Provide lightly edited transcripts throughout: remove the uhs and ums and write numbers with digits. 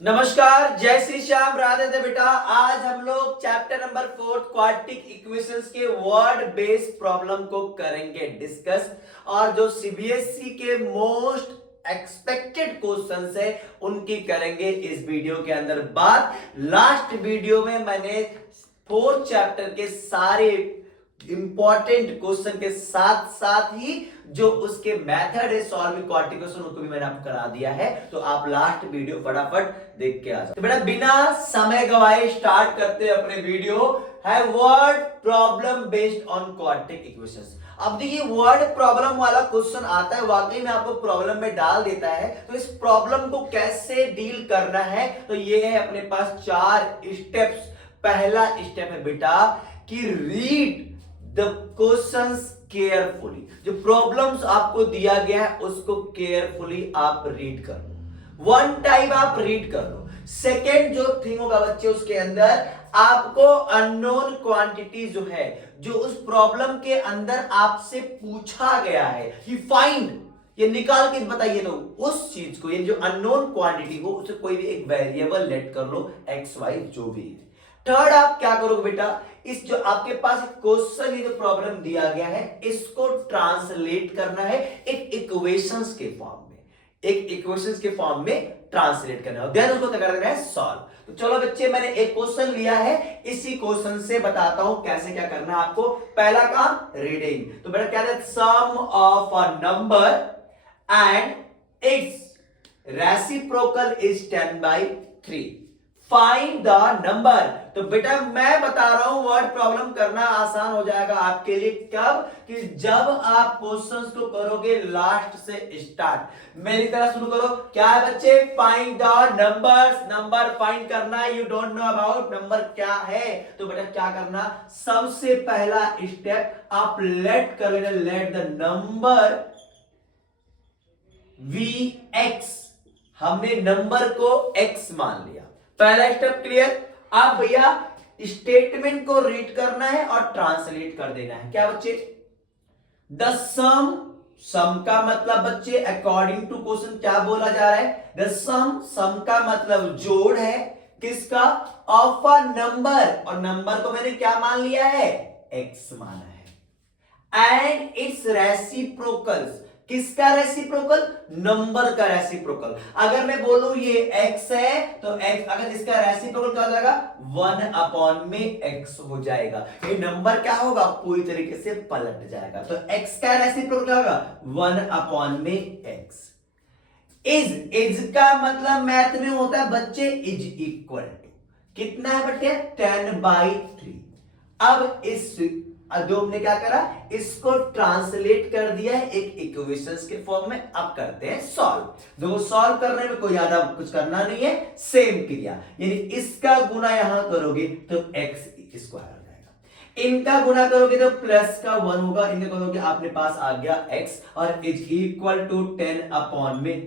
नमस्कार, जय श्री श्याम, राधे राधे बेटा। आज हम लोग चैप्टर नंबर 4 क्वाड्रेटिक इक्वेशंस के वर्ड बेस्ड प्रॉब्लम को करेंगे डिस्कस। और जो सीबीएसई के मोस्ट एक्सपेक्टेड क्वेश्चंस है उनकी करेंगे इस वीडियो के अंदर बात। लास्ट वीडियो में मैंने 4th चैप्टर के सारे इंपॉर्टेंट क्वेश्चन के साथ साथ ही जो उसके मेथड है सॉल्विंग क्वाड्रेटिक क्वेश्चन उनको भी मैंने आपको करा दिया है। तो आप लास्ट वीडियो फटाफट देख के आ जाओ। तो बेटा बिना समय गवाए स्टार्ट करते हैं अपने वीडियो। है word problem based on quadratic equations. अब देखिए वर्ड प्रॉब्लम वाला क्वेश्चन आता है, वाकई में आपको प्रॉब्लम में डाल देता है। तो इस प्रॉब्लम को कैसे डील करना है, तो ये है अपने पास 4 स्टेप्स। पहला स्टेप है बेटा कि रीड द क्वेश्चंस केयरफुली। जो प्रॉब्लम्स आपको दिया गया है उसको केयरफुली आप रीड कर लो, वन टाइम आप रीड कर लो। सेकेंड जो थिंग होगा बच्चे, उसके अंदर आपको अननोन क्वांटिटी जो है, जो उस प्रॉब्लम के अंदर आपसे पूछा गया है कि फाइंड, ये निकाल के बताइए, तो उस चीज को, ये जो अननोन क्वांटिटी हो उसे कोई भी एक वेरिएबल लेट कर लो, एक्स वाई जो भी है। थर्ड आप क्या करोगे बेटा, इस जो आपके पास क्वेश्चन, ये जो प्रॉब्लम दिया गया है इसको ट्रांसलेट करना है एक इक्वेशंस के फॉर्म में, एक इक्वेशंस के फॉर्म में ट्रांसलेट करना है, देन उसको कर देना है सॉल्व। तो चलो बच्चे, मैंने एक क्वेश्चन लिया है, इसी क्वेश्चन से बताता हूं कैसे क्या करना है आपको। पहला काम रीडिंग। तो बेटा क्या है, sum of a number and its reciprocal is 10/3, find the number. तो बेटा मैं बता रहा हूं वर्ड प्रॉब्लम करना आसान हो जाएगा आपके लिए। कब? कि जब आप क्वेश्चंस को करोगे लास्ट से स्टार्ट। मेरी तरह शुरू करो। क्या है बच्चे? Find the numbers. Number find करना है, you don't know about number क्या है। तो बेटा क्या करना, सबसे पहला स्टेप आप लेट कर लेना, लेट द नंबर Vx। हमने नंबर को x मान लिया, पहला स्टेप क्लियर। अब भैया स्टेटमेंट को रीड करना है और ट्रांसलेट कर देना है। क्या बच्चे? द सम, सम का मतलब बच्चे अकॉर्डिंग टू क्वेश्चन क्या बोला जा रहा है, द सम, सम का मतलब जोड़ है, किसका? ऑफ अ नंबर, और नंबर को मैंने क्या मान लिया है? x माना है। एंड इट्स रेसिप्रोकल्स, किसका रेसिप्रोकल? नंबर का रेसिप्रोकल। अगर मैं बोलूं ये x है तो x, अगर इसका रेसिप्रोकल क्या हो जाएगा? 1 में x हो जाएगा। ये नंबर क्या होगा? पूरी तरीके से पलट जाएगा। तो x का रेसिप्रोकल क्या होगा? 1 में x। इज का मतलब मैथ में होता है बच्चे इज इक्वल टू, कितना है बच्चे? 10/3। अब इस जो हमने क्या करा, इसको ट्रांसलेट कर दिया है एक इक्वेशंस के फॉर्म में। अब करते हैं सॉल्व। देखो सॉल्व करने में कोई ज्यादा कुछ करना नहीं है, सेम क्रिया, यानी इसका गुना यहां करोगे तो x स्क्वायर आ जाएगा, इनका गुना करोगे तो प्लस का 1 होगा, इनका करोगे आपने पास आ गया x, और इज इक्वल टू 10/3।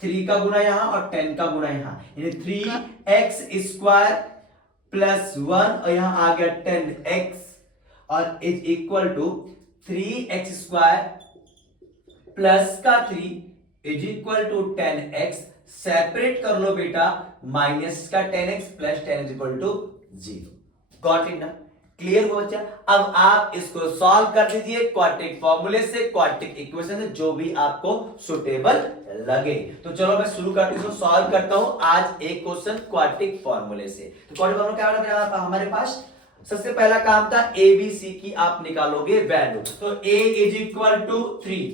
3 का गुना यहां और 10 का गुना यहां, यानी 3x स्क्वायर प्लस 1, और यहां आ गया 10x, और is equal to 3x square plus का 3 is equal to 10x। Separate कर लो बेटा, माइनस का 10x plus 10 is equal to 0। Got it ना? क्लियर हो बच्चा? अब आप इसको सॉल्व कर दीजिए क्वाड्रेटिक फॉर्मूले से, क्वाड्रेटिक इक्वेशन से, जो भी आपको सुटेबल लगे। तो चलो मैं शुरू करती हूं, सॉल्व करता हूं आज एक क्वेश्चन क्वाड्रेटिक फॉर्मूले से। तो क्वाड्रेटिक फॉर्मूला क्या होता है हमारे पास? सबसे पहला काम था ए बी सी की आप निकालोगे वैल्यू। तो a इज इक्वल टू 3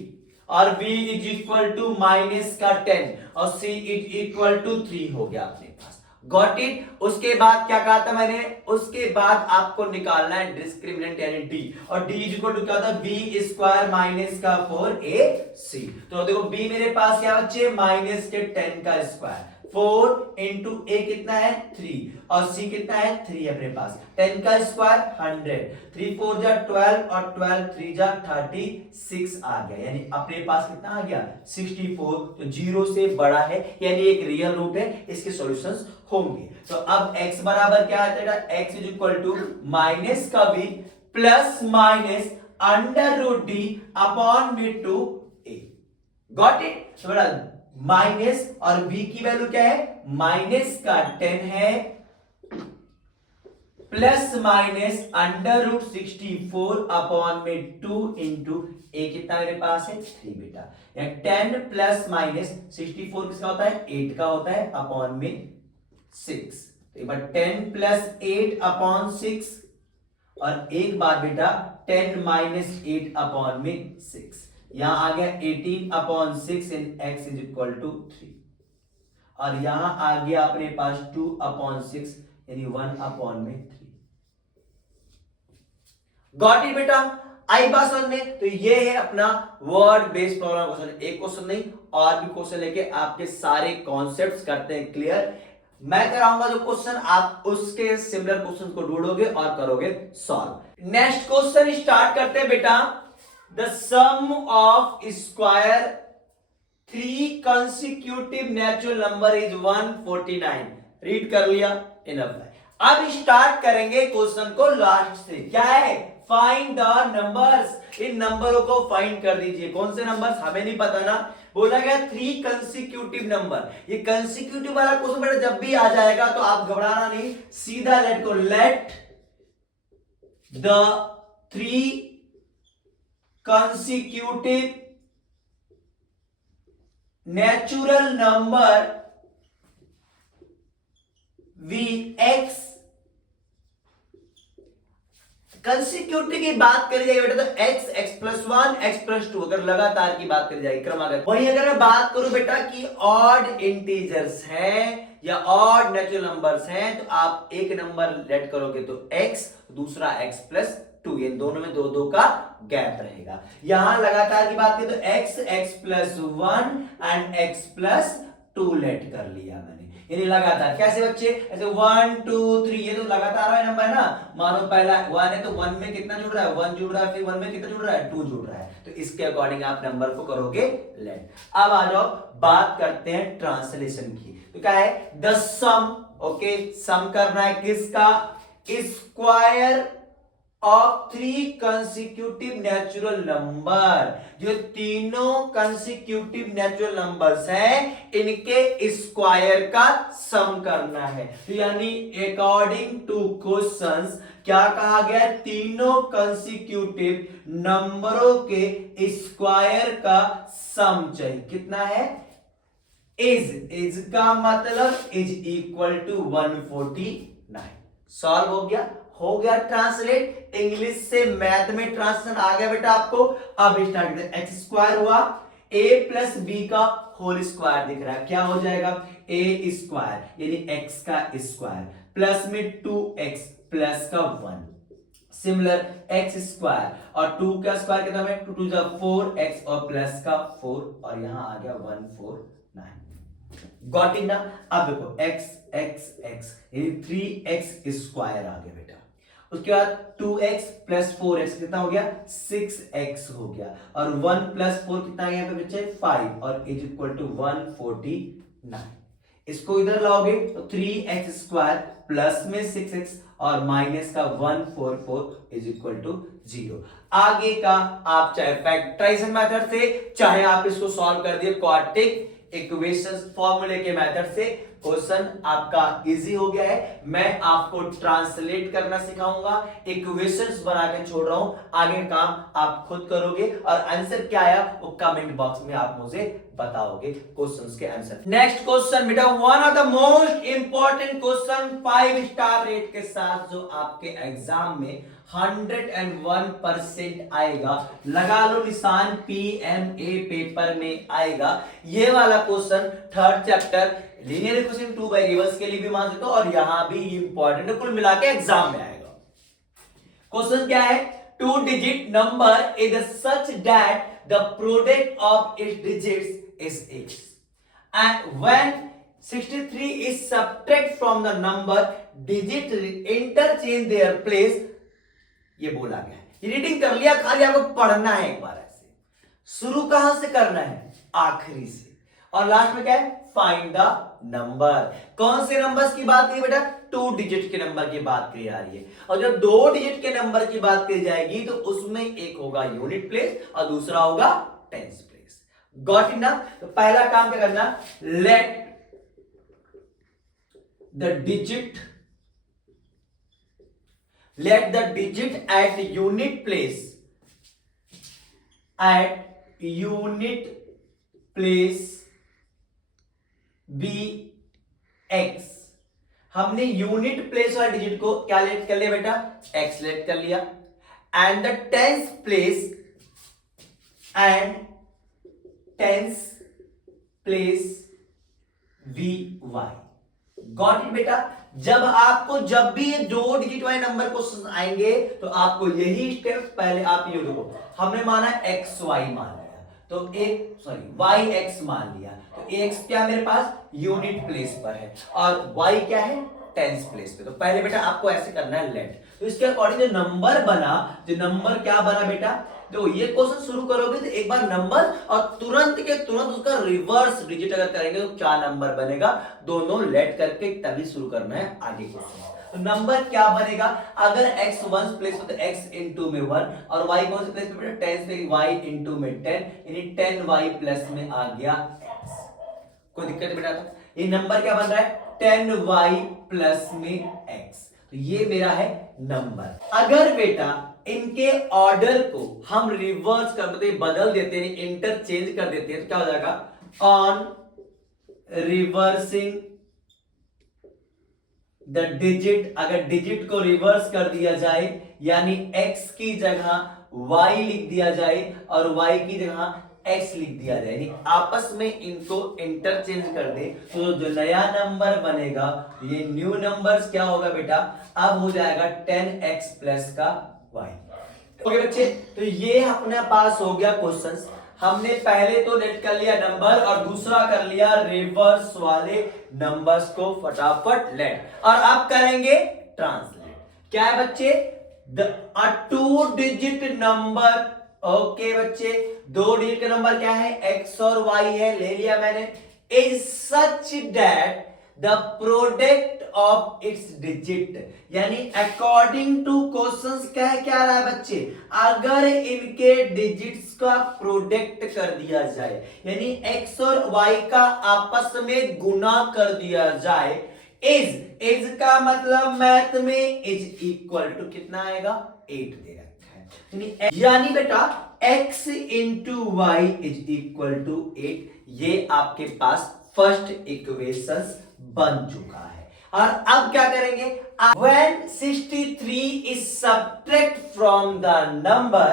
और b is equal to minus का 10 और c इज इक्वल टू 3 हो गया अपने पास। Got it? उसके बाद क्या कहा था मैंने? उसके बाद आपको निकालना है डिस्क्रिमिनेंट यानी d, और d इज इक्वल टू क्या था? b स्क्वायर माइनस का 4ac। तो देखो b मेरे पास क्या बच्चे? माइनस के 10 का स्क्वायर, 4 इंटू a कितना है? 3, और c कितना है? 3 अपने पास। 10 का स्क्वायर 100, 3 4 जा 12 और 12 3 जा 36 आ गया, यानी अपने पास कितना आ गया? 64। तो 0 से बड़ा है, यानी एक रियल रूट है, इसके सॉल्यूशंस होंगे। तो अब x बराबर क्या आता है? x is equal to minus का v plus minus under root d upon में 2a। Got it? तो बेटा माइनस, और b की वैल्यू क्या है, माइनस का 10 है, प्लस माइनस √64 अपॉन में 2 इंटू ए कितना मेरे पास है 3 बेटा, या 10 प्लस माइनस 64 किसका होता है 8 का होता है अपॉन में 6, तो एक बार 10 प्लस 8 अपॉन 6, और एक बार बेटा 10 माइनस 8 अपॉन में 6, यहां आ गया 18 upon 6 in x is equal to 3, और यहां आ गया अपने पास 2 अपॉन 6 यानी 1 अपॉन में 3। गॉट इट बेटा, आई बात समझ में। तो ये है अपना वर्ड बेस्ड प्रॉब्लम क्वेश्चन, एक क्वेश्चन नहीं और भी क्वेश्चन लेके आपके सारे कॉन्सेप्ट्स करते हैं क्लियर। मैं कराऊंगा जो क्वेश्चन, आप उसके सिमिलर क्वेश्चन को ढूंढोगे और करोगे सॉल्व। नेक्स्ट क्वेश्चन स्टार्ट करते हैं बेटा। The sum of square 3 consecutive natural number is 149। Read कर लिया, इनफ है। अब स्टार्ट करेंगे क्वेश्चन को लास्ट से, क्या है, फाइंड द नंबर्स। इन नंबरों को फाइंड कर दीजिए। कौन से नंबर्स हमें नहीं पता ना, बोला गया 3 कंसेक्यूटिव नंबर। ये कंसेक्यूटिव वाला क्वेश्चन बेटा जब भी आ जाएगा तो आप घबराना नहीं, सीधा लेट को, let the 3 consecutive natural number be X. Consecutive की बात करी जाएगी बेटा तो x, x+1, x+2, अगर लगातार की बात करी जाएगी क्रमागत। वहीं अगर मैं बात करूं बेटा कि ऑड इंटीजर्स हैं या ऑड नेचुरल नंबर्स हैं, तो आप एक नंबर लेट करोगे तो x, दूसरा x+2, ये दोनों में 2-2 का गैप रहेगा। यहां लगातार की बात करें तो x, x+1 and x+2 late कर लिया मैंने, यानी लगातार। कैसे बच्चे, ऐसे 1 2 3, ये तो लगातार वाला नंबर है ना। मानो पहला 1 है तो 1 में कितना जुड़ रहा है, 1 जुड़ रहा है, फिर 1 में कितना जुड़ रहा है, 2 जुड़ रहा है, तो इसके अकॉर्डिंग आप नंबर को करोगे लेट। अब आ जाओ बात करते हैं ट्रांसलेशन की। तो क्या है, द सम, ओके, सम करना है किसका, square of 3 consecutive natural number. जो तीनों कंसेक्यूटिव नेचुरल नंबर्स हैं इनके स्क्वायर का सम करना है। तो यानी अकॉर्डिंग टू क्वेश्चंस क्या कहा गया, तीनों कंसेक्यूटिव नंबरों के स्क्वायर का सम चाहिए। कितना है, इज का मतलब इज इक्वल टू 149। सॉल्व हो गया ट्रांसलेट, इंग्लिश से मैथ में ट्रांसलेशन आ गया बेटा आपको। अब स्टार्ट करते हैं। एक्स स्क्वायर हुआ, a प्लस बी का होल स्क्वायर दिख रहा है, क्या हो जाएगा, a स्क्वायर यानी x का स्क्वायर प्लस में 2x प्लस का 1, सिमिलर x स्क्वायर और 2 का स्क्वायर कितना है, 2 2 4x और प्लस का 4, और यहां आ गया 149। गॉट इट ना। अब देखो x x x यानी 3x स्क्वायर आ गया बेटा। उसके बाद 2x प्लस 4x कितना हो गया, 6x हो गया, और 1 प्लस 4 कितना यहाँ पे बच्चे 5, और इज इक्वल टू 149। इसको इधर लाओगे तो 3x स्क्वायर प्लस में 6x और माइनस का 144 इज इक्वल टू 0। आगे का आप चाहे फैक्टराइजेशन मेथड से, चाहे आप इसको सॉल्व कर दिए क्वाड्रेटिक इक्वेशंस फॉर्मूले के मेथड से, क्वेश्चन आपका इजी हो गया है। मैं आपको ट्रांसलेट करना सिखाऊंगा, इक्वेशंस बना के छोड़ रहा हूं, आगे काम आप खुद करोगे, और आंसर क्या आया वो कमेंट बॉक्स में आप मुझे बताओगे क्वेश्चंस के आंसर। नेक्स्ट क्वेश्चन बेटा, one of the most important question 5 star rate के साथ जो आपके एग्जाम में 101% आएगा, लगा लो निशान, PMA पेपर में आएगा ये वाला question. Third chapter linear equation 2 variables के लिए भी मान सकते हो, और यहां भी इंपॉर्टेंट है, कुल मिला के एग्जाम में आएगा। क्वेश्चन क्या है, 2 digit number is such that the product of its digits is 8, and when 63 is subtract from the number digit interchange their place। ये बोला गया है, ये रीडिंग कर लिया, खाली आपको पढ़ना है एक बार ऐसे। शुरू कहां से करना है, आखिरी से, और लास्ट में क्या है, फाइंड द नंबर। कौन से नंबर्स की बात करी बेटा, 2 डिजिट के नंबर की बात करी जा रही है, और जब 2 डिजिट के नंबर की बात करी जाएगी तो उसमें एक होगा यूनिट प्लेस और दूसरा होगा टेंस प्लेस। गॉट इट ना। तो पहला काम क्या करना, let the digit at unit place be X. हमने यूनिट प्लेस वाले डिजिट को क्या लेट कर लिया बेटा, एक्स लेट कर लिया। And the tens place be Y. Got it बेटा। जब भी ये दो डिजिट वाले नंबर क्वेश्चन आएंगे तो आपको यही स्टेप पहले आप ये देखो, हमने माना एक्स वाई मान लिया, तो वाई एक्स मान लिया, तो एक्स क्या मेरे पास यूनिट प्लेस पर है और वाई क्या है टेंस प्लेस पे। तो पहले बेटा आपको ऐसे करना है लेट। तो इसके अकॉर्डिंग जो नंबर क्या बना बेटा, तो ये क्वेश्चन शुरू करोगे तो एक बार नंबर और तुरंत के तुरंत उसका रिवर्स डिजिट अगर करेंगे तो क्या नंबर बनेगा, दोनों लेट करके तभी शुरू करना है आगे क्वेश्चन। तो नंबर क्या बनेगा, अगर x वन प्लेस पे तो x इंटू में 1 और y कौन से प्लेस पे बेटा 10 पे y इंटू में 10, यानी 10y प्लस में आ गया x। कोई दिक्कत है बेटा, तो ये नंबर क्या बन रहा है 10y प्लस में x। तो ये मेरा है नंबर। अगर बेटा इनके ऑर्डर को हम रिवर्स कर देते, बदल देते हैं, इंटरचेंज कर देते हैं, तो क्या हो जाएगा, ऑन रिवर्सिंग द डिजिट, अगर डिजिट को रिवर्स कर दिया जाए यानी x की जगह y लिख दिया जाए और y की जगह x लिख दिया जाए, यानी आपस में इनको इंटरचेंज कर दे, तो जो नया नंबर बनेगा ये न्यू नंबर्स क्या होगा बेटा, अब हो जाएगा 10x प्लस का y। ओके बच्चे, तो ये अपने पास हो गया क्वेश्चंस। हमने पहले तो लेट कर लिया नंबर और दूसरा कर लिया रिवर्स वाले नंबर्स को फटाफट लेट, और अब करेंगे ट्रांसलेट। क्या है बच्चे, अ 2 डिजिट नंबर। ओके बच्चे, 2 डिजिट का नंबर क्या है, x और y है, ले लिया मैंने। Is such that the product of its digit, यानी अकॉर्डिंग टू क्वेश्चंस क्या रहा है बच्चे, अगर इनके डिजिट्स का प्रोडक्ट कर दिया जाए यानी x और y का आपस में गुना कर दिया जाए, इज का मतलब मैथ में इज इक्वल टू कितना आएगा 8 दे रखा है, यानी बेटा x into Y is equal to 8। ये आपके पास फर्स्ट इक्वेशन बन चुका है। और अब क्या करेंगे, when 63 is subtract from the number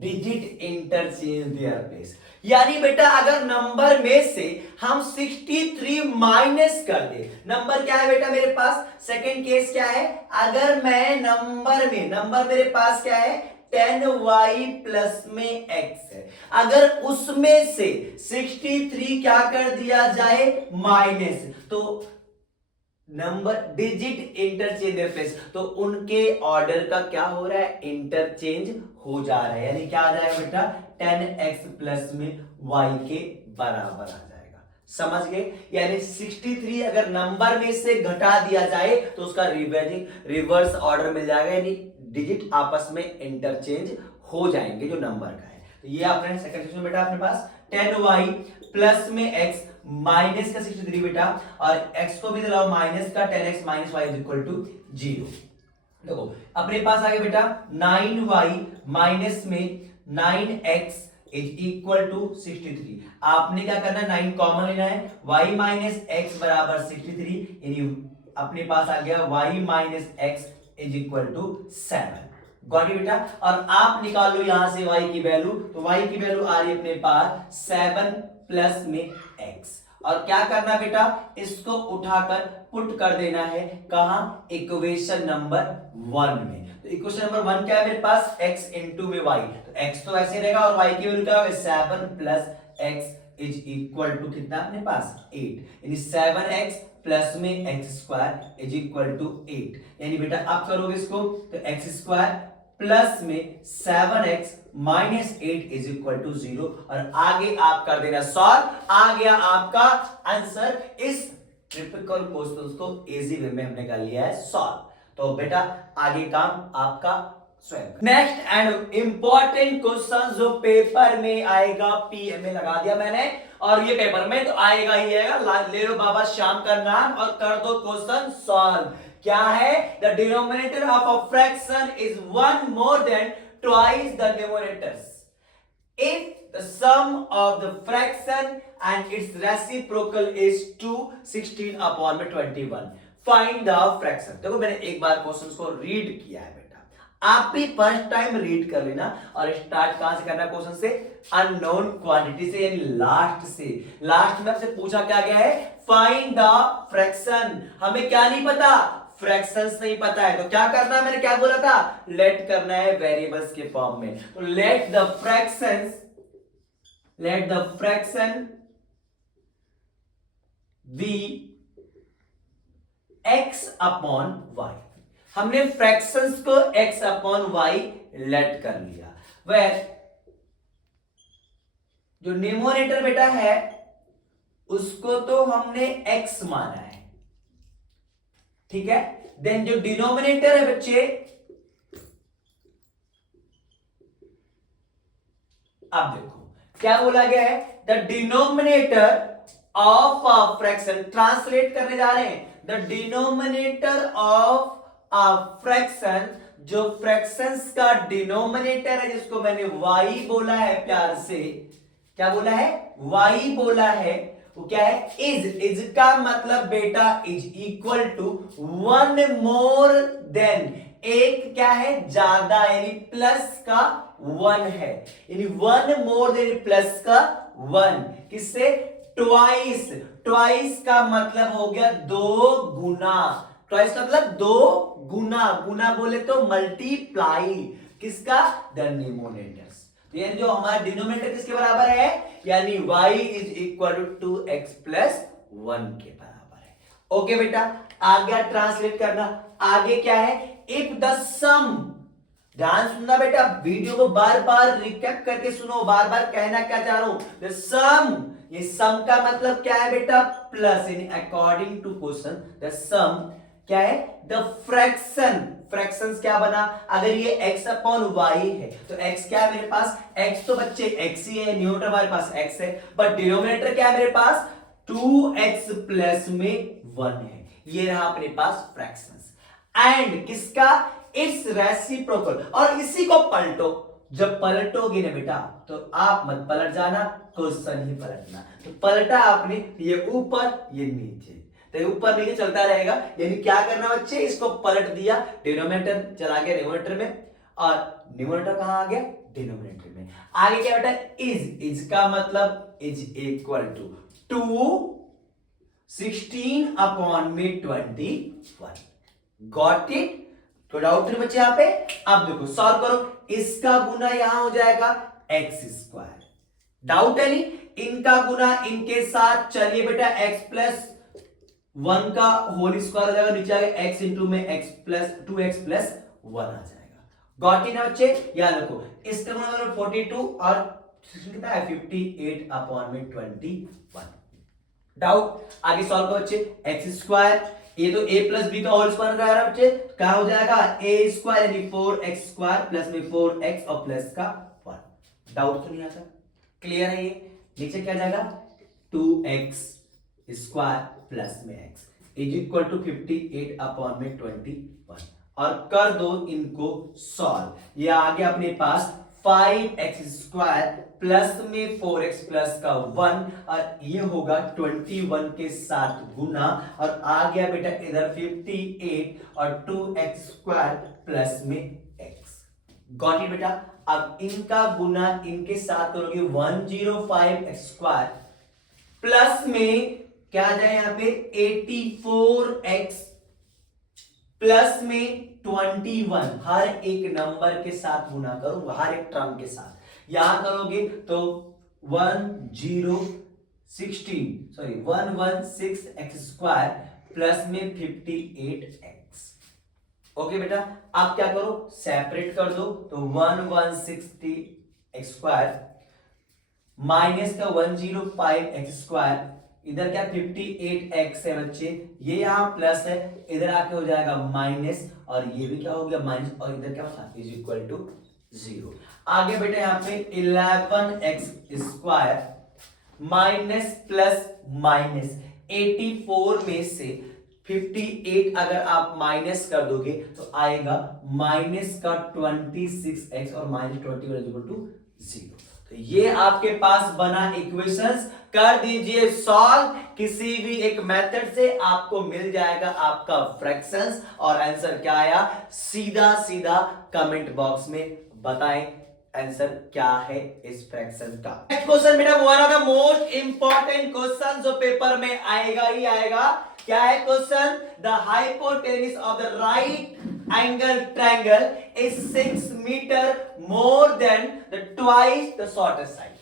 digit interchange their place, यानी बेटा अगर नंबर में से हम 63 माइनस कर दे, नंबर क्या है बेटा मेरे पास, सेकंड केस क्या है, अगर मैं नंबर मेरे पास क्या है 10y प्लस में x है, अगर उसमें से 63 क्या कर दिया जाए माइनस, तो नंबर डिजिट इंटरचेंज प्लेस, तो उनके ऑर्डर का क्या हो रहा है इंटरचेंज हो जा रहा है, यानी क्या आ जाएगा बेटा 10x प्लस में y के बराबर आ जाएगा। समझ गए, यानी 63 अगर नंबर में से घटा दिया जाए तो उसका रिवर्स ऑर्डर मिल जाएगा, यानी डिजिट आपस में इंटरचेंज हो जाएंगे जो नंबर का है। तो ये आपने सेकंड सेक्शन बेटा अपने पास 10y प्लस में x माइनस का 63 बेटा, और x को भी दिलाओ माइनस का 10x minus y is equal to 0। देखो अपने पास आ गया बेटा 9y माइनस में 9x इज इक्वल टू 63। आपने क्या करना है 9 कॉमन लेना है, y माइनस x बराबर 63, यानी अपने पास आ गया y minus x is equal to 7। Got it बेटा, और आप निकाल लो यहां से y की वैल्यू, तो y की वैल्यू आ रही है अपने पास 7 प्लस में x, और क्या करना बेटा इसको उठाकर पुट कर देना है कहां, इक्वेशन नंबर 1 में। तो इक्वेशन नंबर 1 क्या है मेरे पास, x इंटू में y, तो x तो ऐसे रहेगा और y की वैल्यू क्या होगा 7 plus x is equal to कितना अपने पास 8, यानी 7x प्लस में x square is equal to 8, यानी बेटा आप करोगे इसको तो x स्क्वायर प्लस में 7x minus 8 is equal to 0, और आगे आप कर देना सॉल्व, आ गया आपका आंसर। इस ट्रिपिकल क्वेश्चंस को इजी वे में हमने कर लिया है सॉल्व। तो बेटा आगे काम आपका स्वयं। नेक्स्ट एंड इंपॉर्टेंट क्वेश्चन जो पेपर में आएगा, पीएमए लगा दिया मैंने, और ये पेपर में तो आएगा ही आएगा। ले लो बाबा श्याम का नाम और कर दो क्वेश्चन सॉल्व। क्या है? The denominator of a fraction is one more then twice the numerators if the sum of the fraction and its reciprocal is 2 16 upon में 21 find the fraction। देखो मैंने एक बार क्वेश्चंस को रीड किया है बेटा, आप भी फर्स्ट टाइम रीड कर लेना। और स्टार्ट कहां से करना? क्वेश्चन से, अननोन क्वांटिटी से, यानी लास्ट से। लास्ट में आपसे पूछा क्या गया है? Find the fraction. हमें क्या नहीं पता? फ्रैक्शंस नहीं पता है, तो क्या करना है? मैंने क्या बोला था? लेट करना है वेरिएबल्स के फॉर्म में। तो let the fraction be x upon y। हमने फ्रैक्शंस को x अपॉन y लेट कर लिया। वह जो न्यूमरेटर बेटा है उसको तो हमने x माना है, ठीक है। देन जो डिनोमिनेटर है बच्चे, अब देखो क्या बोला गया है? The denominator of a fraction, translate करने जा रहे हैं। The denominator of a fraction, जो फ्रैक्शंस का डिनोमिनेटर है, जिसको मैंने y बोला है प्यार से, क्या बोला है? y बोला है। वो क्या है? इज का मतलब बेटा is equal to one more than, एक क्या है? ज्यादा, यानी प्लस का वन है, यानी वन मोर देन प्लस का वन। किससे? ट्वाइस। ट्वाइस का मतलब हो गया दो गुना। ट्वाइस का मतलब दो गुना, गुना बोले तो मल्टीप्लाई। किसका? The numerators. तो यानी जो हमारा डिनोमिनेटर किसके बराबर है? यानी y is equal to 2x plus 1 के बराबर है। ओके बेटा, आगे ट्रांसलेट करना। आगे क्या है? इफ द सम, ध्यान सुनना बेटा, वीडियो को बार बार रिकैप करके सुनो, बार बार कहना क्या चाह रहा हूं? द सम, ये सम का मतलब क्या है बेटा? प्लस, यानी अकॉर्डिंग टू क्वेश्चन द सम क्या है? The fraction. फ्रैक्शंस क्या बना? अगर ये x अपॉन y है तो x क्या है मेरे पास? x तो बच्चे x ही है, न्यूमरेटर हमारे पास x है, बट डिनोमिनेटर क्या है मेरे पास? 2x प्लस में 1 है। ये रहा अपने पास फ्रैक्शंस। एंड किसका? It's reciprocal. और इसी को पलटो। जब पलटोगे ना बेटा तो आप मत पलट जाना, क्वेश्चन ही पलटना। तो पलटा आपने, ये ऊपर ये नीचे, तो ऊपर नीचे चलता रहेगा। यानी क्या करना बच्चे? इसको पलट दिया, डिनोमिनेटर चला गया न्यूमरेटर में, और न्यूमरेटर कहां आ गया? डिनोमिनेटर में। आगे क्या बेटा? इज का मतलब इज इक्वल टू 16 अपॉन में 21। Got it? तो डाउट नहीं बच्चे यहां पे? अब देखो सॉल्व करो। इसका गुना यहां हो जाएगा एक्स स्क्वायर। डाउट है नहीं? इनका गुना इनके साथ, चलिए बेटा x प्लस 1 का होल स्क्वायर हो जाएगा, नीचे आएगा x इंटू में x प्लस 2x प्लस 1 आ जाएगा। गॉट इन है बच्चे? याद रखो, इसका गुना 42 और कितना है? 58 अपॉन में 21। डाउट? आगे सॉल्व करो बच्चे। x स्क्वायर, ये तो a प्लस बी का होल स्क्वायर का है बच्चे, क्या हो जाएगा? a स्क्वायर यानी 4x स्क्वायर प्लस में 4x और प्लस का 1। डाउट तो नहीं आता? क्लियर है? ये नीचे क्या जाएगा? 2x स्क्वायर प्लस में x is equal to 58 upon में 21। और कर दो इनको सॉल्व। ये आ गया अपने पास 5x स्क्वायर प्लस में 4x प्लस का 1, और ये होगा 21 के साथ गुना, और आ गया बेटा इधर 58 और 2x स्क्वायर प्लस में x। गॉट इट बेटा? अब इनका गुना इनके साथ करोगे 105x स्क्वायर प्लस में क्या आ जाए यहां पे 84x प्लस में 21। हर एक नंबर के साथ गुना करूंगा, हर एक टर्म के साथ। यहां करोगे तो 116x स्क्वायर प्लस में 58x। ओके बेटा, आप क्या करो? सेपरेट कर दो। तो 116x स्क्वायर माइनस का 105x स्क्वायर इधर क्या 58x है बच्चे, ये यहाँ प्लस है, इधर आके हो जाएगा माइनस, और ये भी क्या हो गया माइनस, और इधर क्या होगा इज इक्वल टू 0। आगे बेटा यहाँ पे 11x square minus plus minus 84 में से 58 अगर आप माइनस कर दोगे तो आएगा माइनस का 26x और माइनस 21 इक्वल टू 0। तो ये आपके पास बना इक्वेशंस, कर दीजिए सॉल्व किसी भी एक मेथड से, आपको मिल जाएगा आपका फ्रैक्शंस। और आंसर क्या आया, सीधा सीधा कमेंट बॉक्स में बताएं आंसर क्या है इस फ्रैक्शन का। नेक्स्ट क्वेश्चन बेटा one of the most important question जो पेपर में आएगा ही आएगा। क्या है question, the hypotenuse of the right angle triangle is 6 metre more than the twice the shortest side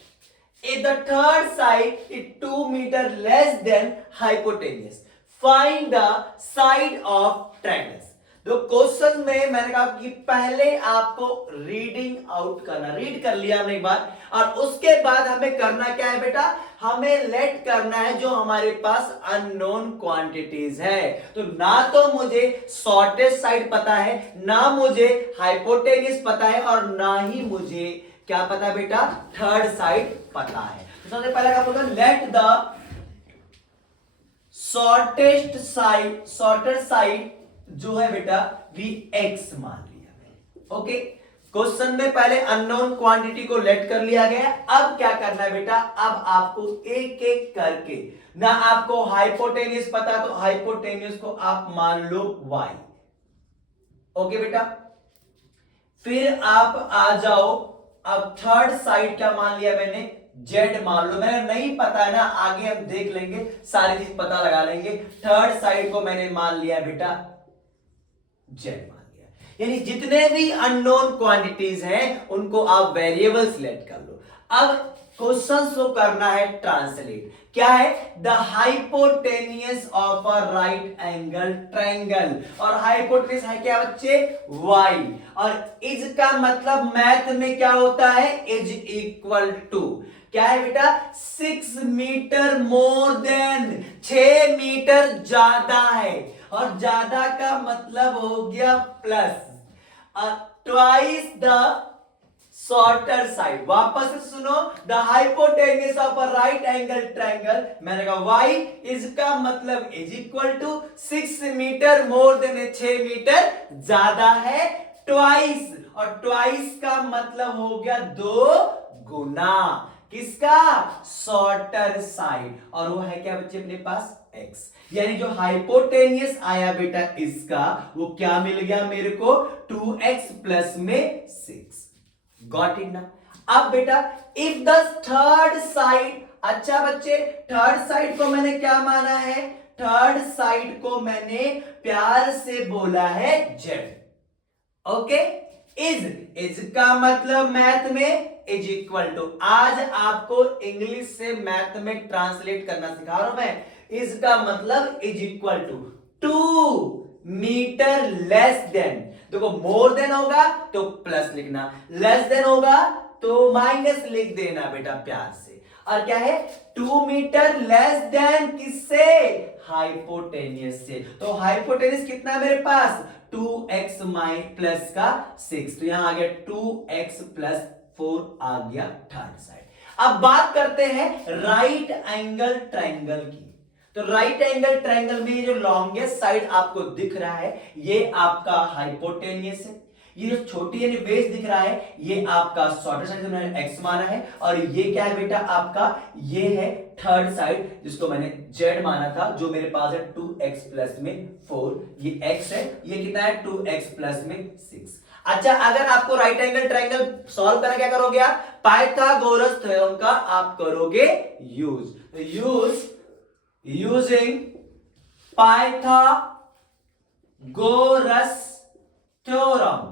if the third side is 2 meter less than hypotenuse, find the side of triangles। तो question में मैंने कहा कि पहले आपको reading out करना, read कर लिया हमने एक बार, और उसके बाद हमें करना क्या है बेटा, हमें लेट करना है जो हमारे पास अननोन क्वांटिटीज है। तो ना तो मुझे शॉर्टेस्ट साइड पता है, ना मुझे हाइपोटेन्यूज पता है, और ना ही मुझे क्या पता बेटा थर्ड साइड पता है। तो सबसे पहले क्या बोलते हैं, लेट द शॉर्टर साइड जो है बेटा वी एक्स मान लिया। ओके, क्वेश्चन में पहले अननोन क्वांटिटी को लेट कर लिया गया। अब क्या करना है बेटा, अब आपको एक एक करके, ना आपको हाइपोटेन्यूज पता तो हाइपोटेन्यूज को आप मान लो y। ओके बेटा, फिर आप आ जाओ, अब थर्ड साइड क्या मान लिया मैंने, z मान लो। मैंने नहीं पता है ना, आगे हम देख लेंगे, सारी चीज पता लगा लेंगे। थर्ड साइड को मैंने मान लिया बेटा z मान लिया। यानी जितने भी अननोन क्वांटिटीज हैं उनको आप वेरिएबल सिलेक्ट कर लो। अब क्वेश्चन को करना है ट्रांसलेट। क्या है, the hypotenuse of a right angle triangle, और हाइपोटेनियस है क्या बच्चे y, और इज का मतलब मैथ में क्या होता है, इज इक्वल टू क्या है बेटा 6 मीटर मोर देन, 6 मीटर ज्यादा है, और ज्यादा का मतलब हो गया plus, twice the shorter side. वापस से सुनो, the hypotenuse of a right angle triangle, मैंने कहा y इसका मतलब is equal to 6 metre more than, 6 metre ज्यादा है, ट्वाइस, और ट्वाइस का मतलब हो गया 2 गुना किसका, शॉर्टर साइड, और वो है क्या बच्चे अपने पास x। यानी जो हाइपोटेनियस आया बेटा इसका, वो क्या मिल गया मेरे को 2x प्लस में 6। गॉट इट ना। अब बेटा इफ द थर्ड साइड, अच्छा बच्चे थर्ड साइड को मैंने क्या माना है, थर्ड साइड को मैंने प्यार से बोला है z। ओके, इज का मतलब मैथ में इज इक्वल टू, आज आपको इंग्लिश से मैथ में ट्रांसलेट करना सिखा रहा हूं मैं। इज का मतलब is equal to 2 metre less than, देखो मोर देन होगा तो प्लस लिखना, लेस देन होगा तो माइनस लिख देना बेटा प्यार से। और क्या है 2 मीटर लेस देन किससे, हाइपोटेनियस से। तो हाइपोटेनियस कितना है मेरे पास 2x प्लस का 6, तो यहां आ गया 2x प्लस 4 आ गया थर्ड साइड। अब बात करते हैं राइट एंगल ट्रायंगल की। तो राइट एंगल ट्रायंगल में जो लॉन्गेस्ट साइड आपको दिख रहा है ये आपका हाइपोटेनियस है, ये जो छोटी यानी बेस दिख रहा है ये आपका शॉर्टर साइड मैंने x माना है, और ये क्या है बेटा आपका, ये है थर्ड साइड जिसको मैंने z माना था, जो मेरे पास है 2x प्लस में 4, ये x है, ये कितना है 2x प्लस में 6। अच्छा, अगर आपको राइट एंगल ट्रायंगल सॉल्व करना क्या करोगे आप, पाइथागोरस थ्योरम का आप करोगे यूज, यूजिंग पाइथागोरस थ्योरम।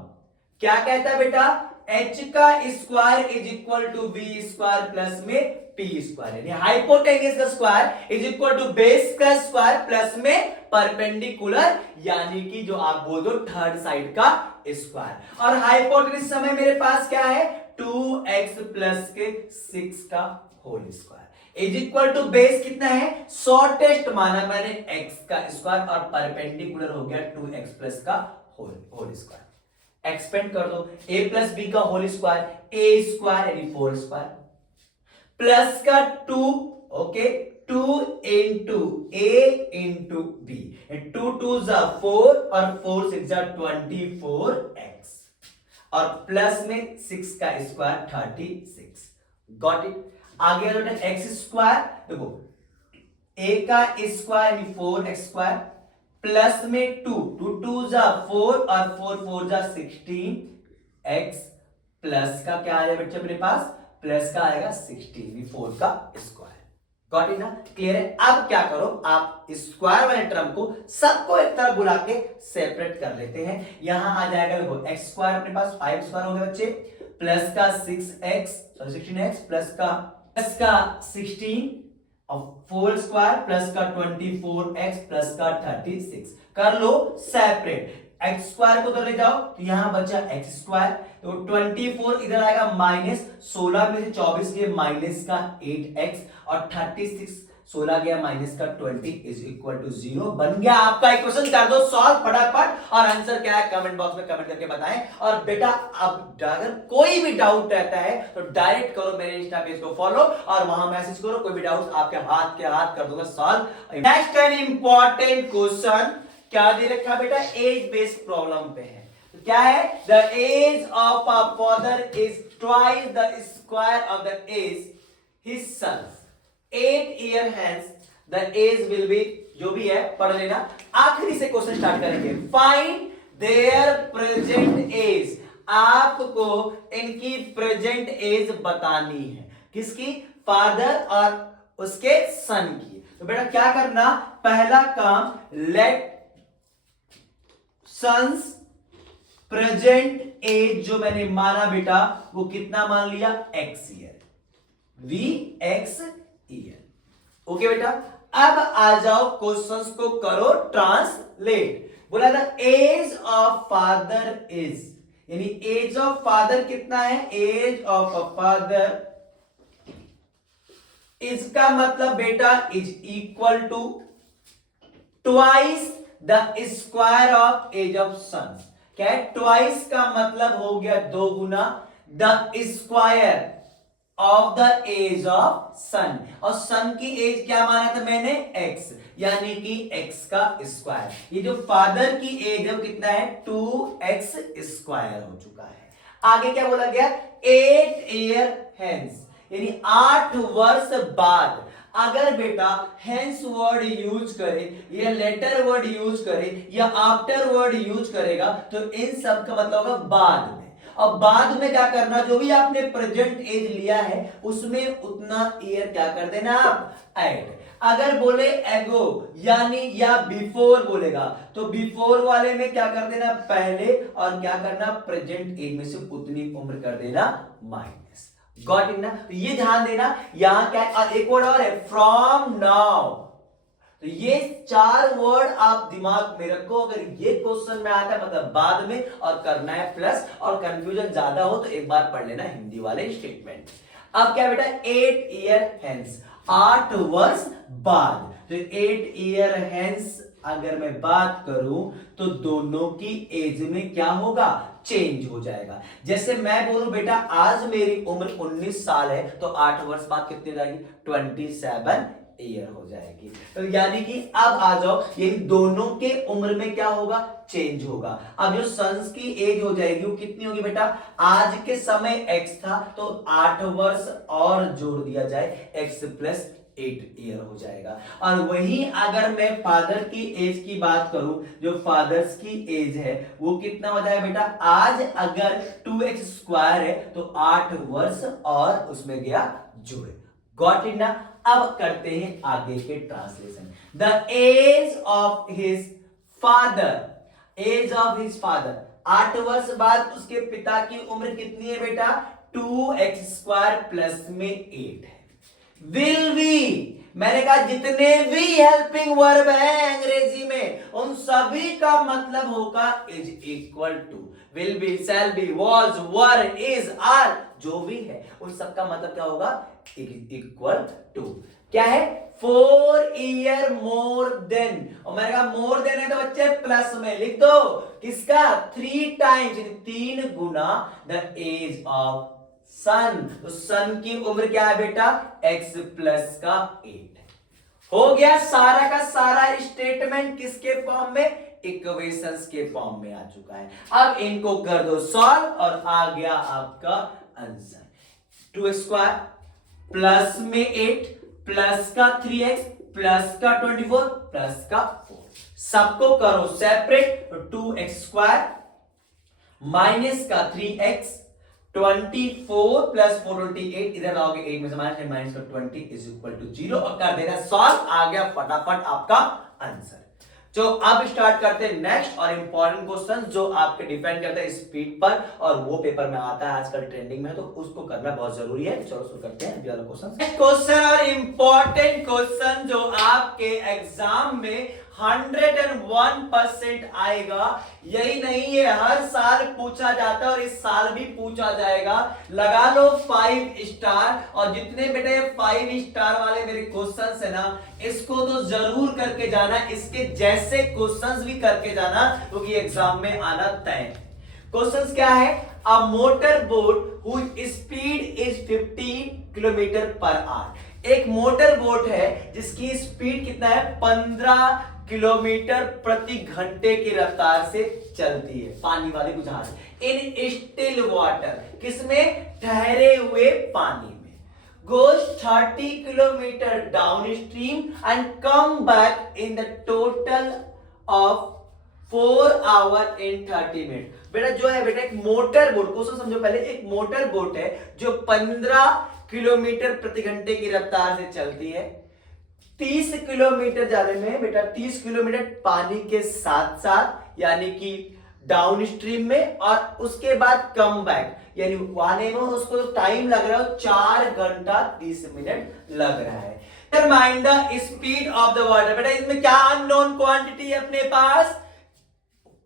क्या कहता है बेटा, h का square is equal to v square plus में p स्क्वायर, यानी हाइपोटेनियस का square is equal to base का स्क्वायर प्लस में परपेंडिकुलर, यानी कि जो आप बोल दो थर्ड साइड का स्क्वायर। और हाइपोटेनियस समय मेरे पास क्या है 2x प्लस के 6 का whole square, is equal to base कितना है, शॉर्टेस्ट माना मैंने x का स्क्वायर और परपेंडिकुलर हो गया 2x प्लस का होल स्क्वायर। एक्सपेंड कर दो, a प्लस बी का होल स्क्वायर ए स्क्वायर यानी 4 स्क्वायर प्लस का 2, ओके 2 इंटू ए इंटू बी, 2 2 जा 4 और 4 6 जा 24x और प्लस में 6 का स्क्वायर 36। Got it. आगे बेटा एक्स स्क्वायर, देखो a का स्क्वायर यानी 4x स्क्वायर प्लस में 2 2 2 जा 4 और 4 4 जा 16x प्लस का क्या आएगा बच्चे अपने पास, प्लस का आएगा 16 4 का स्क्वायर। गॉट इट ना, क्लियर है। अब क्या करो, आप स्क्वायर वाले टर्म को सबको एक तरफ बुला के सेपरेट कर लेते हैं। यहां आ जाएगा देखो एक्स स्क्वायर अपने पास 5 स्क्वायर हो गया बच्चे, प्लस का 6x सॉरी 16x प्लस का 16 और 4 स्क्वायर प्लस का 24x प्लस का 36 कर लो सेपरेट। एक्स स्क्वायर को तो ले जाओ तो यहां बचा एक्स स्क्वायर, तो 24 इधर आएगा माइनस 16 में से 24 गए माइनस का 8x और 36 16 गया माइनस का 20 इज इक्वल टू 0। बन गया आपका इक्वेशन। कर दो सॉल्व फटाफट और आंसर क्या है कमेंट बॉक्स में कमेंट करके बताएं। और बेटा अब अगर कोई भी डाउट रहता है तो डायरेक्ट करो मेरे इंस्टा पेज को फॉलो और वहां मैसेज करो, कोई भी डाउट आपके हाथ कर दूंगा solve. Next an important question क्या दे रखा बेटा, एज बेस्ड प्रॉब्लम पे है। तो क्या है, the age of a father is twice the square of the age his son 8 years hence the age will be, जो भी है पढ़ लेना। आखिरी से क्वेश्चन स्टार्ट करेंगे। फाइंड देयर प्रेजेंट एज, आपको इनकी प्रेजेंट एज बतानी है, किसकी, फादर और उसके सन की। तो बेटा क्या करना, पहला काम लेट सन्स प्रेजेंट एज जो मैंने माना बेटा वो कितना मान लिया, x year, v x year. Okay बेटा, अब आ जाओ क्वेश्चंस को करो ट्रांसलेट। बोला था एज ऑफ फादर इज, यानी एज ऑफ फादर कितना है, एज ऑफ अ फादर इसका मतलब बेटा is equal to twice the square of age of son. क्या है, ट्वाइस का मतलब हो गया 2 गुना the square of the age of son, और सन की एज क्या माना था मैंने, x, यानी कि x का स्क्वायर। ये जो फादर की एज है वो कितना है, 2x स्क्वायर हो चुका है। आगे क्या बोला गया, 8 years hence, यानी 8 वर्ष बाद। अगर बेटा हेंस वर्ड यूज करे या लेटर वर्ड यूज करे या आफ्टर वर्ड यूज करेगा तो इन सब का मतलब होगा बाद में। अब बाद में क्या करना, जो भी आपने प्रेजेंट एज लिया है उसमें उतना ईयर क्या कर देना आप ऐड। अगर बोले एगो यानी या बिफोर बोलेगा तो बिफोर वाले में क्या कर देना पहले, और क्या करना प्रेजेंट एज में से उतनी उम्र कर देना माइनस। गॉट इन ना, तो ये ध्यान देना। यहां क्या है, और एक वर्ड और है फ्रॉम नाउ। तो ये 4 वर्ड आप दिमाग में रखो, अगर ये क्वेश्चन में आता है मतलब बाद में और करना है प्लस, और कंफ्यूजन ज्यादा हो तो एक बार पढ़ लेना हिंदी वाले स्टेटमेंट। अब क्या बेटा 8 years hence, 8 वर्ष बाद। तो 8 years hence अगर मैं बात करूं तो दोनों की एज में क्या होगा, चेंज हो जाएगा। जैसे मैं बोलूं बेटा आज मेरी उम्र 19 साल है तो 8 वर्ष बाद कितनी हो जाएगी, 27 ईयर हो जाएगी। तो यानी कि अब आ जाओ, ये दोनों के उम्र में क्या होगा, चेंज होगा। अब जो सन्स की एज हो जाएगी वो कितनी होगी बेटा, आज के समय x था तो 8 वर्ष और जोड़ दिया जाए, x प्लस 8 ईयर हो जाएगा। और वही अगर मैं फादर की एज की बात करूं, जो फादर्स की एज है वो कितना हो जाएगा बेटा, आज अगर 2x स्क्वायर है तो 8 वर्ष और उसमें गया जोड़े। गॉट इट ना। अब करते हैं आगे के translation. The age of his father, age of his father 8 वर्ष बाद उसके पिता की उम्र कितनी है बेटा, 2x स्क्वायर प्लस में 8 है। विल बी, मैंने कहा जितने भी हेल्पिंग वर्ब है अंग्रेजी में उन सभी का मतलब होगा is equal to. Will be, shall be, was, were, is, are, जो भी है उन सबका मतलब क्या होगा, इक्वल टू क्या है 4 ईयर मोर देन, और मैंने कहा मोर देन है तो बच्चे प्लस में लिख दो किसका 3 टाइम्स 3 गुना द एज ऑफ सन। तो सन की उम्र क्या है बेटा x प्लस का 8। हो गया सारा का सारा स्टेटमेंट किसके फॉर्म में इक्वेशंस के फॉर्म में आ चुका है। अब इनको कर दो सॉल्व और आ गया आपका आंसर 2x² प्लस में 8 प्लस का 3x प्लस का 24 प्लस का 4 सबको करो सेपरेट। 2x² माइनस का 3x 24 प्लस 4 28 इधर लाओगे 8 में से माइनस का 20 इज इक्वल टू 0 और कर देना सॉल्व। आ गया फटाफट आपका आंसर। तो अब स्टार्ट करते हैं नेक्स्ट और इंपॉर्टेंट क्वेश्चन जो आपके डिपेंड करता है स्पीड पर और वो पेपर में आता है आजकल ट्रेंडिंग में, तो उसको करना बहुत जरूरी है। चलो शुरू करते हैं अगला क्वेश्चन। क्वेश्चन और इंपॉर्टेंट क्वेश्चन जो आपके एग्जाम में 101% आएगा, यही नहीं ये हर साल पूछा जाता है और इस साल भी पूछा जाएगा। लगा लो 5 स्टार और जितने बेटे 5 स्टार वाले मेरे क्वेश्चंस है ना इसको तो जरूर करके जाना, इसके जैसे क्वेश्चंस भी करके जाना क्योंकि एग्जाम में आना तय। क्वेश्चंस क्या है a motor boat whose speed is 15 kilometre per hour. एक मोटर बोट है जिसकी स्पीड कितना है 15 किलोमीटर प्रति घंटे की रफ्तार से चलती है, पानी वाले जहाज इन स्टिल वाटर किसमें ठहरे हुए पानी में, goes 30 kilometre downstream and come back in the total of 4 hour in 30 minute. बेटा जो है बेटा एक मोटर बोट को समझो पहले, एक मोटर बोट है जो 15 किलोमीटर प्रति घंटे की रफ्तार से चलती है, 30 किलोमीटर जाने में बेटा 30 किलोमीटर पानी के साथ साथ यानी कि डाउन स्ट्रीम में, और उसके बाद कम बैक यानी आने में उसको टाइम लग रहा है 4 घंटा 30 मिनट लग रहा है। Determine the speed of the water. बेटा इसमें क्या अननोन क्वांटिटी है अपने पास,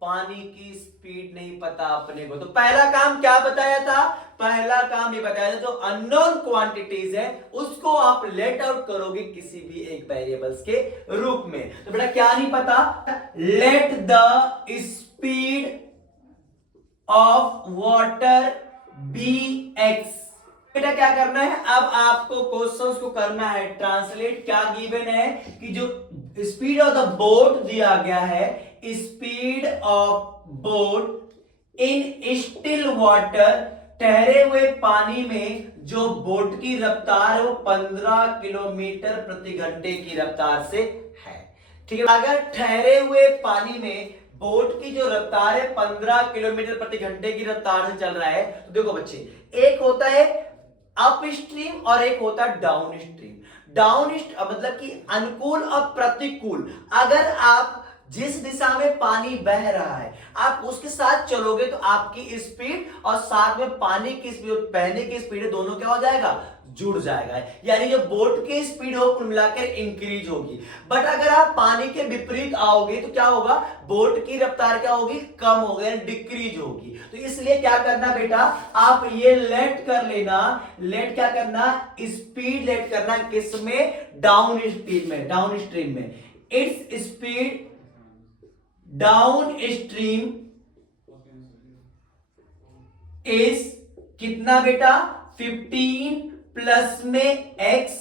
पानी की स्पीड नहीं पता अपने को, तो पहला काम क्या बताया था, पहला काम ये बताया था जो अननोन क्वांटिटीज है उसको आप लेट आउट करोगे किसी भी एक वेरिएबल्स के रूप में। तो बेटा क्या नहीं पता, let the speed of water be X. बेटा क्या करना है, अब आपको क्वेश्चंस को करना है ट्रांसलेट। क्या गिवन है कि जो स्पीड ऑफ द बोट दिया गया है, speed of boat in still water ठहरे हुए पानी में जो बोट की रफ्तार है वो 15 किलोमीटर प्रति घंटे की रफ्तार से है। ठीक है, अगर ठहरे हुए पानी में बोट की जो रफ्तार है 15 किलोमीटर प्रति घंटे की रफ्तार से चल रहा है, तो देखो बच्चे एक होता है अप स्ट्रीम और एक होता है डाउन स्ट्रीम। डाउन मतलब कि अनुकूल और प्रतिकूल। अगर आप जिस दिशा में पानी बह रहा है आप उसके साथ चलोगे तो आपकी स्पीड और साथ में पानी की स्पीड, बहने की स्पीड दोनों क्या हो जाएगा, जुड़ जाएगा, यानी जो बोट की स्पीड हो कुल मिलाकर इंक्रीज होगी। बट अगर आप पानी के विपरीत आओगे तो क्या होगा, बोट की रफ्तार क्या होगी, कम होगी, डिक्रीज होगी। तो इसलिए क्या करना बेटा, आप ये लेट कर लेना, लेट क्या करना, स्पीड लेट करना किसमें, डाउन स्पीड में, डाउन स्ट्रीम में। Its speed down stream is कितना बेटा, 15 प्लस में x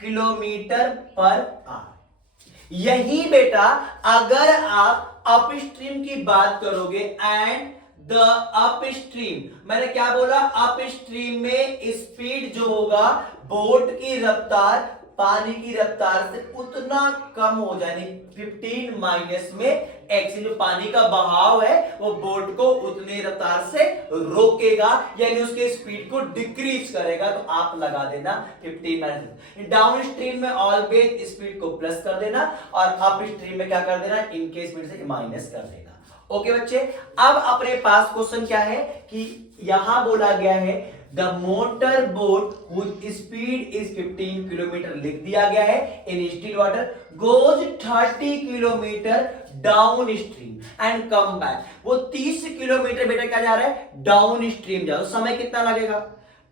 किलोमीटर पर आवर। यही बेटा अगर आप अप स्ट्रीम की बात करोगे एंड द अप स्ट्रीम, मैंने क्या बोला, अप स्ट्रीम में स्पीड जो होगा बोट की रफ्तार पानी की रफ्तार से उतना कम हो जाए, 15 माइनस में x, जो पानी का बहाव है वो बोट को उतनी रफ्तार से रोकेगा यानी उसके स्पीड को डिक्रीज करेगा। तो आप लगा देना 15 माइनस। डाउन स्ट्रीम में ऑलवेज स्पीड को प्लस कर देना और अप स्ट्रीम में क्या कर देना, इनके स्पीड से माइनस कर देना। ओके बच्चे, अब अपने पास क्वेश्चन क्या है कि यहां बोला गया है the motor boat whose speed is 15 kilometre लिख दिया गया है in still water, goes 30 kilometre downstream and come back. वो 30 किलोमीटर बेटा क्या जा रहा है, डाउन स्ट्रीम जा रहा है। समय कितना लगेगा,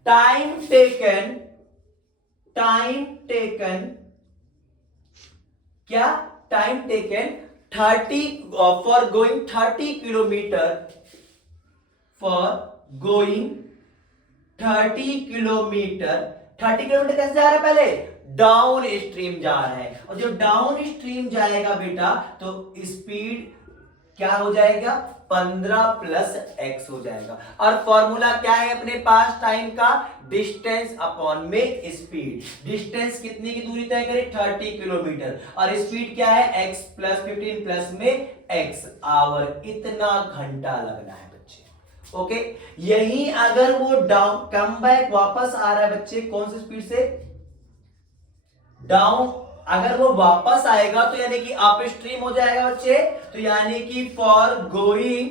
टाइम टेकन टाइम टेकन, क्या time taken 30 for going 30 kilometre, for going 30 kilometre. 30 kilometre कैसे जा रहा है, पहले डाउन स्ट्रीम जा रहा है, और जब डाउन स्ट्रीम जाएगा बेटा तो स्पीड क्या हो जाएगा, 15 प्लस एक्स हो जाएगा। और फॉर्मूला क्या है अपने पास टाइम का, डिस्टेंस अपॉन में स्पीड। डिस्टेंस कितनी की दूरी तय करें, 30 किलोमीटर, और स्पीड क्या है, x प्लस 15 प्लस में x आवर, इतना घंटा लगना है बच्चे। ओके, यही अगर वो डाउन कम बैक वापस आ रहा है बच्चे, कौन सी स्पीड से, डाउन, अगर वो वापस आएगा तो यानी कि अप स्ट्रीम हो जाएगा बच्चे, तो यानी कि for going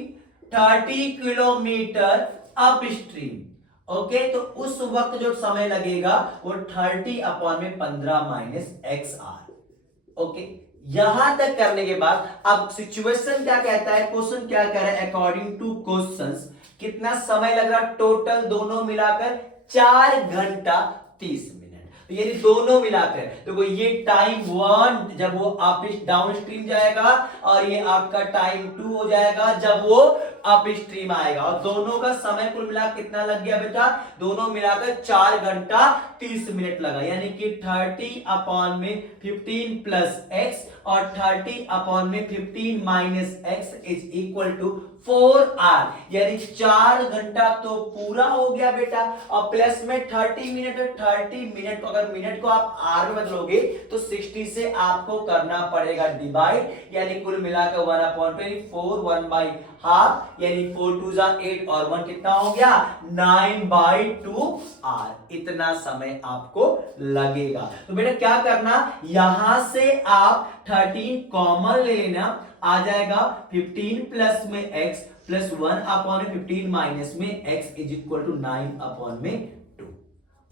30 kilometre up stream. Okay, तो उस वक्त जो समय लगेगा वो 30 अपॉन में 15 माइनस एक्स आर। ओके, यहां तक करने के बाद अब सिचुएशन क्या कहता है, क्वेश्चन क्या कह रहा है, अकॉर्डिंग टू क्वेश्चंस कितना समय लग रहा, टोटल दोनों मिलाकर 4 घंटा 30 मिनट। तो ये दोनों मिलाकर तो ये टाइम 1 जब वो अप डाउन स्ट्रीम जाएगा, और ये आपका टाइम 2 हो जाएगा जब वो अप स्ट्रीम आएगा, और दोनों का समय कुल मिला कितना लग गया बेटा, दोनों मिलाकर 4 घंटा 30 मिनट लगा, यानी कि 30 अपॉन में 15 प्लस एक्स और 30 अपॉन में 15 minus X is equal to 4 hour, यानी 4 घंटा तो पूरा हो गया बेटा, और प्लस में 30 मिनट, 30 मिनट को अगर मिनट को आप आर में बदलोगे तो 60 से आपको करना पड़ेगा डिवाइड, यानी कुल मिलाकर 1/4 1 बाई हाफ, यानी 4 2 जा 8 और 1 कितना हो गया 9/2 आर, इतना समय आपको लगेगा। तो बेटा क्या करना, यहां से आप 13 कॉमन ले लेना, आ जाएगा 15 प्लस में x प्लस 1 अपॉन 15 माइनस में x is equal to 9 upon में 2।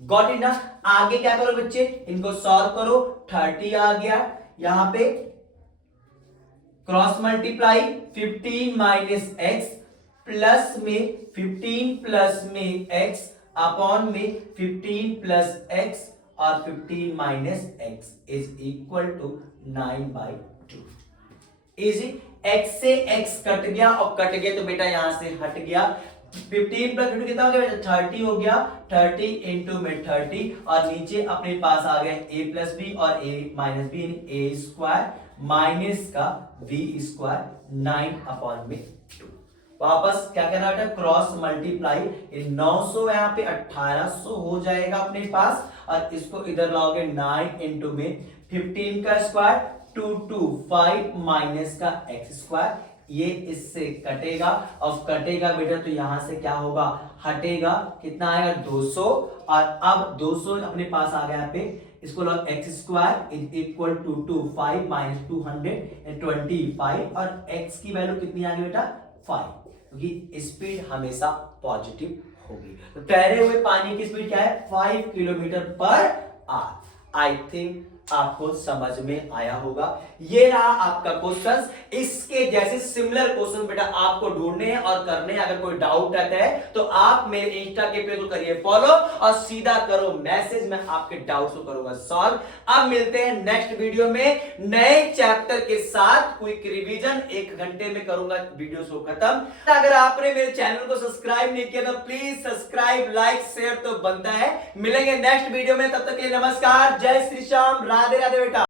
गॉट इट ना। आगे क्या करो बच्चे, इनको सॉल्व करो, 30 आ गया, यहां पे cross multiply 15 minus x plus में 15 प्लस में x अपॉन में 15 प्लस x और 15 minus x is equal to 9/2। Easy, x से x कट गया, और कट गया तो बेटा यहां से हट गया, 15 प्लस 15 कितना हो गया, 30 हो गया, 30 इंटू में 30, और नीचे अपने पास आ गया a प्लस बी और a minus B, a square minus का b स्क्वायर 9 अपॉन में 2। वापस क्या करना बेटा, क्रॉस मल्टीप्लाई, 900 यहाँ पे 1800 हो जाएगा अपने पास, और इसको इधर लाओगे 9 इंटू में 15 का स्क्वायर 225 माइनस का एक्स स्क्वायर, ये इससे कटेगा, और कटेगा बेटा तो यहां से क्या होगा, हटेगा, कितना आएगा 200, और अब 200 अपने पास आ गया यहाँ पे, इसको लो X square is equal to 25 minus 225, और एक्स की वैल्यू कितनी आ गई बेटा 5, क्योंकि स्पीड हमेशा पॉजिटिव होगी। तो तैरे हुए पानी की स्पीड क्या है, 5 kilometre per our. I think आपको समझ में आया होगा। ये रहा आपका क्वेश्चन। इसके जैसे सिमिलर क्वेश्चन बेटा आपको ढूंढने हैं और करने हैं। अगर कोई डाउट रहता है तो आप मेरे इंस्टा के पेज को करिए फॉलो और सीधा करो मैसेज, मैं आपके डाउट्स को करूंगा सॉल्व। अब मिलते हैं नेक्स्ट वीडियो में नए चैप्टर के साथ, क्विक रिवीजन 1 घंटे में करूंगा वीडियो को खत्म। अगर आपने मेरे चैनल को सब्सक्राइब नहीं किया तो प्लीज सब्सक्राइब, लाइक, शेयर तो बनता है। मिलेंगे नेक्स्ट वीडियो में, तब तक के लिए नमस्कार, जय श्री श्याम, राधे राधे बेटा।